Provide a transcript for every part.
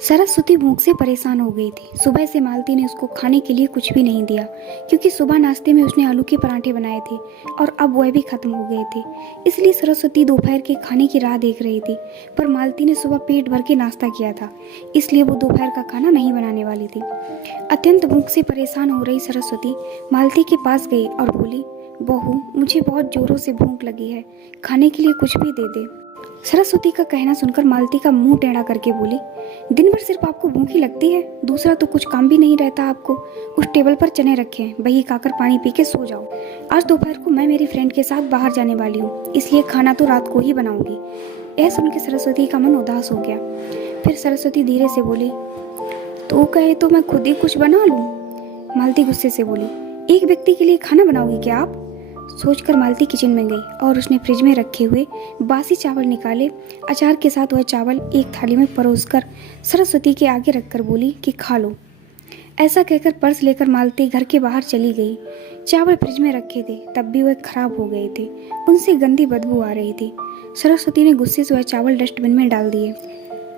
सरस्वती भूख से परेशान हो गई थी। सुबह से मालती ने उसको खाने के लिए कुछ भी नहीं दिया, क्योंकि सुबह नाश्ते में उसने आलू के पराठे बनाए थे और अब वह भी खत्म हो गए थे। इसलिए सरस्वती दोपहर के खाने की राह देख रही थी, पर मालती ने सुबह पेट भर के नाश्ता किया था, इसलिए वो दोपहर का खाना नहीं बनाने वाली थी। अत्यंत भूख से परेशान हो रही सरस्वती मालती के पास गई और बोली, बहू, मुझे बहुत जोरों से भूख लगी है, खाने के लिए कुछ भी दे दे। सरस्वती का कहना सुनकर मालती का मुंह टेढ़ा करके बोली, दिन भर सिर्फ आपको भूख ही लगती है, दूसरा तो कुछ काम भी नहीं रहता आपको। उस टेबल पर चने रखे हैं, वही खाकर पानी पी के सो जाओ। आज दोपहर को मैं मेरी फ्रेंड के साथ बाहर जाने वाली हूँ, इसलिए खाना तो रात को ही बनाऊंगी। यह सुनकर सरस्वती का मन उदास हो गया। फिर सरस्वती धीरे से बोली, तू कहे तो मैं खुद ही कुछ बना लूं। मालती गुस्से से बोली, एक व्यक्ति के लिए खाना बनाओगी क्या आप? सोचकर मालती किचन में गई और उसने फ्रिज में रखे हुए बासी चावल निकाले। अचार के साथ वह चावल एक थाली में परोसकर सरस्वती के आगे रखकर बोली कि खा लो। ऐसा कहकर पर्स लेकर मालती घर के बाहर चली गई। चावल फ्रिज में रखे थे, तब भी वह खराब हो गए थे, उनसे गंदी बदबू आ रही थी। सरस्वती ने गुस्से से वह चावल डस्टबिन में डाल दिए।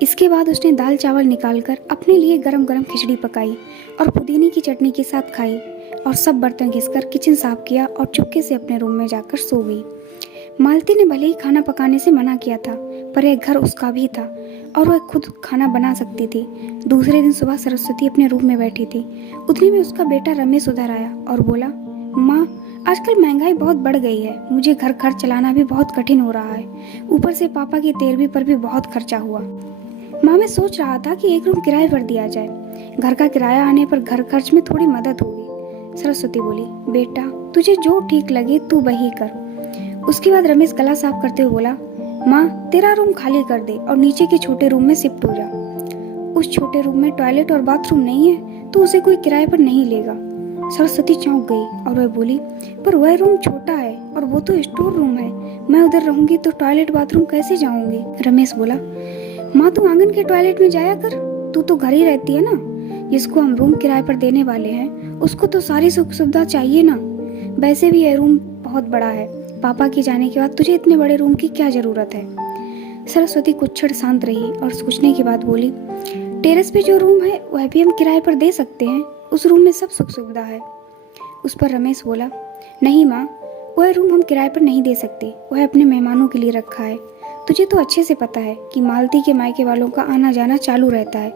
इसके बाद उसने दाल चावल निकालकर अपने लिए गरम गरम खिचड़ी पकाई और पुदीने की चटनी के साथ खाई और सब बर्तन घिसकर किचन साफ किया और चुपके से अपने रूम में जाकर सो गई। मालती ने भले ही खाना पकाने से मना किया था, पर यह घर उसका भी था और वह खुद खाना बना सकती थी। दूसरे दिन सुबह सरस्वती अपने रूम में बैठी थी। उतने में उसका बेटा रमेश उधर आया और बोला, माँ, आजकल महंगाई बहुत बढ़ गई है, मुझे घर खर्च चलाना भी बहुत कठिन हो रहा है, ऊपर से पापा की तेरहवीं पर भी बहुत खर्चा हुआ। माँ, मैं सोच रहा था कि एक रूम किराए पर दिया जाए, घर का किराया आने पर घर खर्च में थोड़ी मदद होगी। सरस्वती बोली, बेटा, तुझे जो ठीक लगे तू वही कर। उसके बाद रमेश गला साफ करते हुए बोला, माँ, तेरा रूम खाली कर दे और नीचे के छोटे रूम में शिफ्ट हो जा। उस छोटे रूम में टॉयलेट और बाथरूम नहीं है तो उसे कोई किराए पर नहीं लेगा। सरस्वती चौंक गई और वह बोली, पर वह रूम छोटा है और वो तो स्टोर रूम है, मैं उधर रहूंगी तो टॉयलेट बाथरूम कैसे जाऊंगी? रमेश बोला, माँ, तू आंगन के टॉयलेट में जाया कर, तू तो घर ही रहती है ना। जिसको हम रूम किराए पर देने वाले हैं उसको तो सारी सुख सुविधा चाहिए ना। वैसे भी यह रूम बहुत बड़ा है, पापा के जाने के बाद तुझे इतने बड़े रूम की क्या जरूरत है? सरस्वती कुछ क्षण शांत रही और सोचने के बाद बोली, टेरेस पे जो रूम है वह भी हम किराए पर दे सकते हैं, उस रूम में सब सुख सुविधा है। उस पर रमेश बोला, नहीं माँ, वह रूम हम किराए पर नहीं दे सकते, वह अपने मेहमानों के लिए रखा है। तुझे तो अच्छे से पता है कि मालती के मायके वालों का आना जाना चालू रहता है,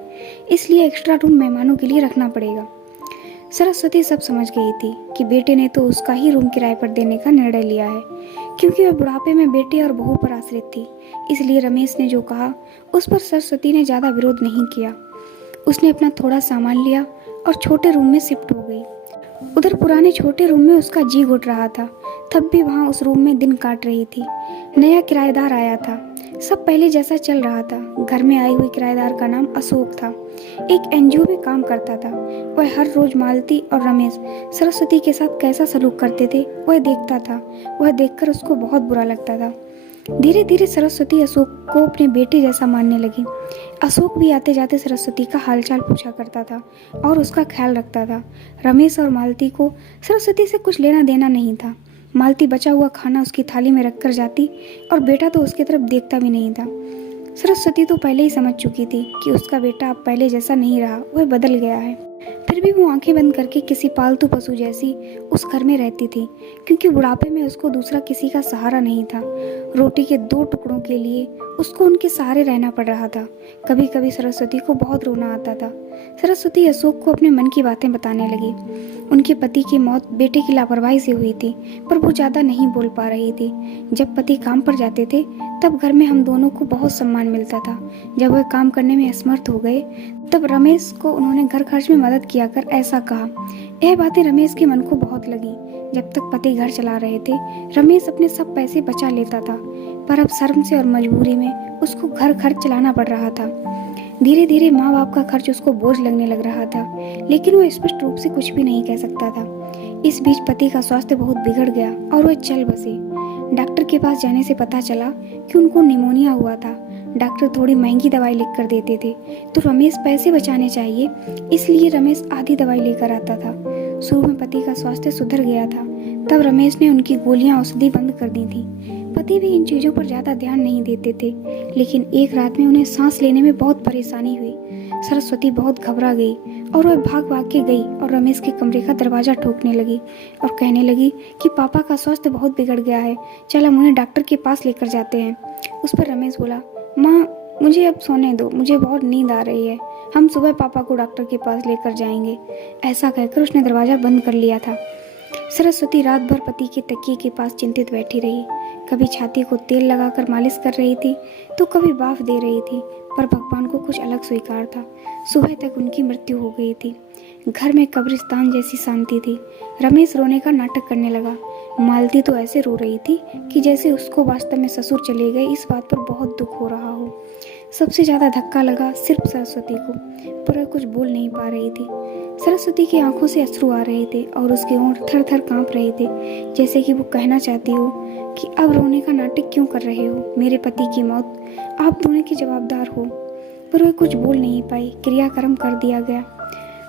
इसलिए एक्स्ट्रा रूम मेहमानों के लिए रखना पड़ेगा। सरस्वती सब समझ गई थी कि बेटे ने तो उसका ही रूम किराए पर देने का निर्णय लिया है, क्योंकि वह बुढ़ापे में बेटे और बहू पर आश्रित थी। इसलिए रमेश ने जो कहा उस पर सरस्वती ने ज्यादा विरोध नहीं किया। उसने अपना थोड़ा सामान लिया और छोटे रूम में शिफ्ट हो गई। उधर पुराने छोटे रूम में उसका जी घुट रहा था, तब भी वहाँ उस रूम में दिन काट रही थी। नया किराएदार आया था, सब पहले जैसा चल रहा था। घर में आए हुए किराएदार का नाम अशोक था, एक एनजीओ में काम करता था। वह हर रोज मालती और रमेश सरस्वती के साथ कैसा सलूक करते थे वह देखता था। वह देखकर उसको बहुत बुरा लगता था। धीरे धीरे सरस्वती अशोक को अपने बेटे जैसा मानने लगी। अशोक भी आते जाते सरस्वती का हालचाल पूछा करता था और उसका ख्याल रखता था। रमेश और मालती को सरस्वती से कुछ लेना देना नहीं था। मालती बचा हुआ खाना उसकी थाली में रखकर जाती और बेटा तो उसकी तरफ देखता भी नहीं था। सरस्वती तो पहले ही समझ चुकी थी कि उसका बेटा अब पहले जैसा नहीं रहा, वह बदल गया है। फिर भी वो आंखें बंद करके किसी पालतू पशु जैसी उस घर में रहती थी, क्योंकि बुढ़ापे में उसको दूसरा किसी का सहारा नहीं था। रोटी के 2 टुकड़ों के लिए उसको उनके सहारे रहना पड़ रहा था। कभी कभी सरस्वती को बहुत रोना आता था। सरस्वती अशोक को अपने मन की बातें बताने लगी। उनके पति की मौत बेटे की लापरवाही से हुई थी, पर वो ज्यादा नहीं बोल पा रही थी। जब पति काम पर जाते थे तब घर में हम दोनों को बहुत सम्मान मिलता था। जब वह काम करने में असमर्थ हो गए तब रमेश को उन्होंने घर खर्च में मदद किया कर ऐसा कहा। यह बातें रमेश के मन को बहुत लगी। जब तक पति घर चला रहे थे रमेश अपने सब पैसे बचा लेता था, पर अब शर्म से और मजबूरी में उसको घर खर्च चलाना पड़ रहा था। धीरे धीरे माँ बाप का खर्च उसको बोझ लगने लग रहा था, लेकिन वो स्पष्ट रूप से कुछ भी नहीं कह सकता था। इस बीच पति का स्वास्थ्य बहुत बिगड़ गया और वह चल बसे। डॉक्टर के पास जाने से पता चला कि उनको निमोनिया हुआ था। डॉक्टर थोड़ी महंगी दवाई लिख कर देते थे, तो रमेश पैसे बचाने चाहिए, इसलिए रमेश आधी दवाई लेकर आता था। शुरू में पति का स्वास्थ्य सुधर गया था, तब रमेश ने उनकी गोलियां औषधि बंद कर दी थी। पति भी इन चीजों पर ज्यादा ध्यान नहीं देते थे, लेकिन एक रात में उन्हें सांस लेने में बहुत परेशानी हुई। सरस्वती बहुत घबरा गई और वह भाग भाग के गई और रमेश के कमरे का दरवाज़ा ठोकने लगी और कहने लगी कि पापा का स्वास्थ्य बहुत बिगड़ गया है, चल हम उन्हें डॉक्टर के पास लेकर जाते हैं। उस पर रमेश बोला, माँ मुझे अब सोने दो, मुझे बहुत नींद आ रही है, हम सुबह पापा को डॉक्टर के पास लेकर जाएंगे। ऐसा कहकर उसने दरवाज़ा बंद कर लिया था। सरस्वती रात भर पति के तकिए के पास चिंतित बैठी रही। कभी छाती को तेल लगाकर मालिश कर रही थी तो कभी भाफ दे रही थी, पर भगवान को कुछ अलग स्वीकार था। सुबह तक उनकी मृत्यु हो गई थी। घर में कब्रिस्तान जैसी शांति थी। रमेश रोने का नाटक करने लगा। मालती तो ऐसे रो रही थी कि जैसे उसको वास्तव में ससुर चले गए इस बात पर बहुत दुख हो रहा हो। सबसे ज़्यादा धक्का लगा सिर्फ सरस्वती को, पर वह कुछ बोल नहीं पा रही थी। सरस्वती की आंखों से अश्रु आ रहे थे और उसके होंठ थर थर कांप रहे थे, जैसे कि वो कहना चाहती हो कि अब रोने का नाटक क्यों कर रहे हो, मेरे पति की मौत आप दोनों के जवाबदार हो। पर वह कुछ बोल नहीं पाई। क्रियाक्रम कर दिया गया।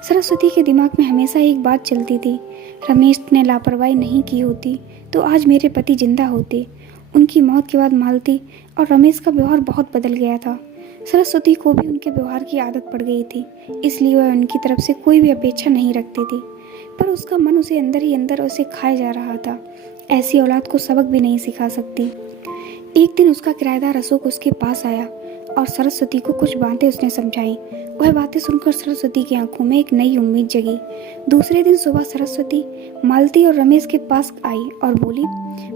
सरस्वती के दिमाग में हमेशा एक बात चलती थी, रमेश ने लापरवाही नहीं की होती तो आज मेरे पति जिंदा होते। उनकी मौत के बाद मालती और रमेश का व्यवहार बहुत बदल गया था। सरस्वती को भी उनके व्यवहार की आदत पड़ गई थी, इसलिए वह उनकी तरफ से कोई भी अपेक्षा नहीं रखती थी। पर उसका मन उसे अंदर ही अंदर उसे खाए जा रहा था। ऐसी औलाद को सबक भी नहीं सिखा सकती। एक दिन उसका किराएदार अशोक उसके पास आया और सरस्वती को कुछ बातें उसने समझाई। वह बातें सुनकर सरस्वती की आंखों में एक नई उम्मीद जगी। दूसरे दिन सुबह सरस्वती मालती और रमेश के पास आई और बोली,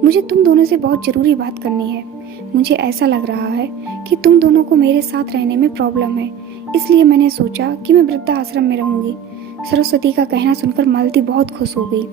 मुझे तुम दोनों से बहुत जरूरी बात करनी है। मुझे ऐसा लग रहा है कि तुम दोनों को मेरे साथ रहने में प्रॉब्लम है, इसलिए मैंने सोचा कि मैं वृद्धा आश्रम में रहूंगी। सरस्वती का कहना सुनकर मालती बहुत खुश हो गई।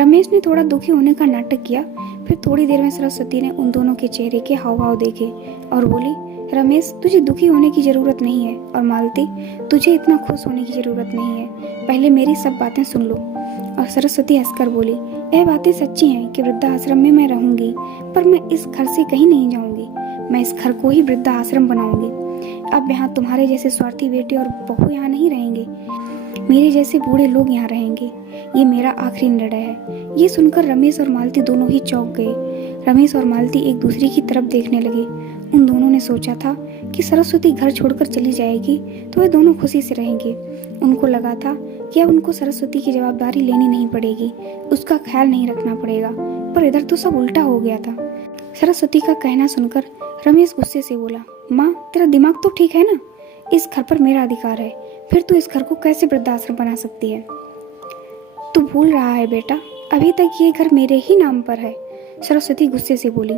रमेश ने थोड़ा दुखी होने का नाटक किया। फिर थोड़ी देर में सरस्वती ने उन दोनों के चेहरे के हाव भाव देखे और बोली, रमेश तुझे दुखी होने की जरूरत नहीं है और मालती तुझे इतना खुश होने की जरूरत नहीं है, पहले मेरी सब बातें सुन लो। और सरस्वती हंसकर बोली, यह बातें सच्ची हैं कि वृद्धा आश्रम में मैं रहूंगी, पर मैं इस घर से कहीं नहीं जाऊंगी। मैं इस घर को ही वृद्धा आश्रम बनाऊंगी। अब यहाँ तुम्हारे जैसे स्वार्थी बेटे और बहू यहाँ नहीं रहेंगे, मेरे जैसे बूढ़े लोग यहाँ रहेंगे। ये मेरा आखिरी निर्णय है। ये सुनकर रमेश और मालती दोनों ही चौंक गए। रमेश और मालती एक दूसरे की तरफ देखने लगे। उन दोनों ने सोचा था कि सरस्वती घर छोड़कर चली जाएगी तो वे दोनों खुशी से रहेंगे। उनको लगा था कि अब उनको सरस्वती की जवाबदारी लेनी नहीं पड़ेगी, उसका ख्याल नहीं रखना पड़ेगा, पर इधर तो सब उल्टा हो गया था। सरस्वती का कहना सुनकर रमेश गुस्से से बोला, माँ तेरा दिमाग तो ठीक है ना, इस घर पर मेरा अधिकार है, फिर तू इस घर को कैसे वृद्धाश्रम बना सकती है? तू भूल रहा है बेटा, अभी तक ये घर मेरे ही नाम पर है। सरस्वती गुस्से से बोली,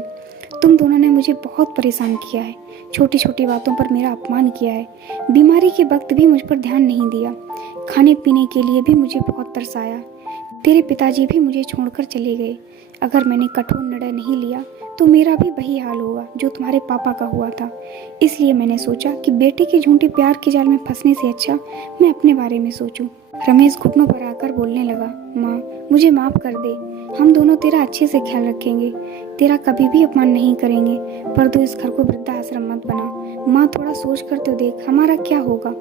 तुम दोनों ने मुझे बहुत परेशान किया है, छोटी छोटी बातों पर मेरा अपमान किया है, बीमारी के वक्त भी मुझ पर ध्यान नहीं दिया, खाने पीने के लिए भी मुझे बहुत तरसाया। तेरे पिताजी भी मुझे छोड़कर चले गए। अगर मैंने कठोर निर्णय नहीं लिया तो मेरा भी वही हाल होगा जो तुम्हारे पापा का हुआ था। इसलिए मैंने सोचा कि बेटे के झूठे प्यार के जाल में फंसने से अच्छा मैं अपने बारे में सोचूं। रमेश घुटनों पर आकर बोलने लगा, माँ मुझे माफ कर दे, हम दोनों तेरा अच्छे से ख्याल रखेंगे, तेरा कभी भी अपमान नहीं करेंगे, पर तू इस घर को वृद्धाश्रम मत बना। माँ थोड़ा सोच कर तो देख हमारा क्या होगा।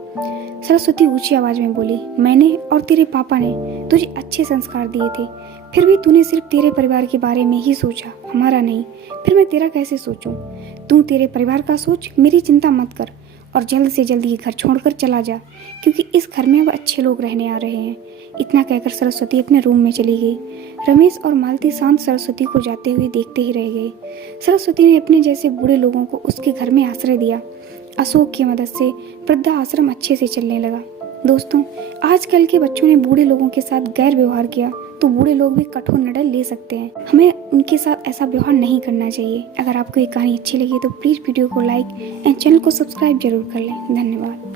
सरस्वती ऊंची आवाज में बोली, मैंने और तेरे पापा ने तुझे अच्छे संस्कार दिए थे, फिर भी तूने सिर्फ तेरे परिवार के बारे में ही सोचा, हमारा नहीं। फिर मैं तेरा कैसे सोचूं? तू तेरे परिवार का सोच, मेरी चिंता मत कर और जल्द से जल्द ये घर छोड़कर चला जा, क्योंकि इस घर में अब अच्छे लोग रहने आ रहे हैं। इतना कहकर सरस्वती अपने रूम में चली गई। रमेश और मालती शांत सरस्वती को जाते हुए देखते ही रह गए। सरस्वती ने अपने जैसे बूढ़े लोगों को उसके घर में आश्रय दिया। अशोक की मदद से वृद्धा आश्रम अच्छे से चलने लगा। दोस्तों, आजकल के बच्चों ने बूढ़े लोगों के साथ गैर व्यवहार किया तो बूढ़े लोग भी कठोर निर्णय ले सकते हैं। हमें उनके साथ ऐसा व्यवहार नहीं करना चाहिए। अगर आपको ये कहानी अच्छी लगी तो प्लीज़ वीडियो को लाइक एंड चैनल को सब्सक्राइब जरूर कर लें। धन्यवाद।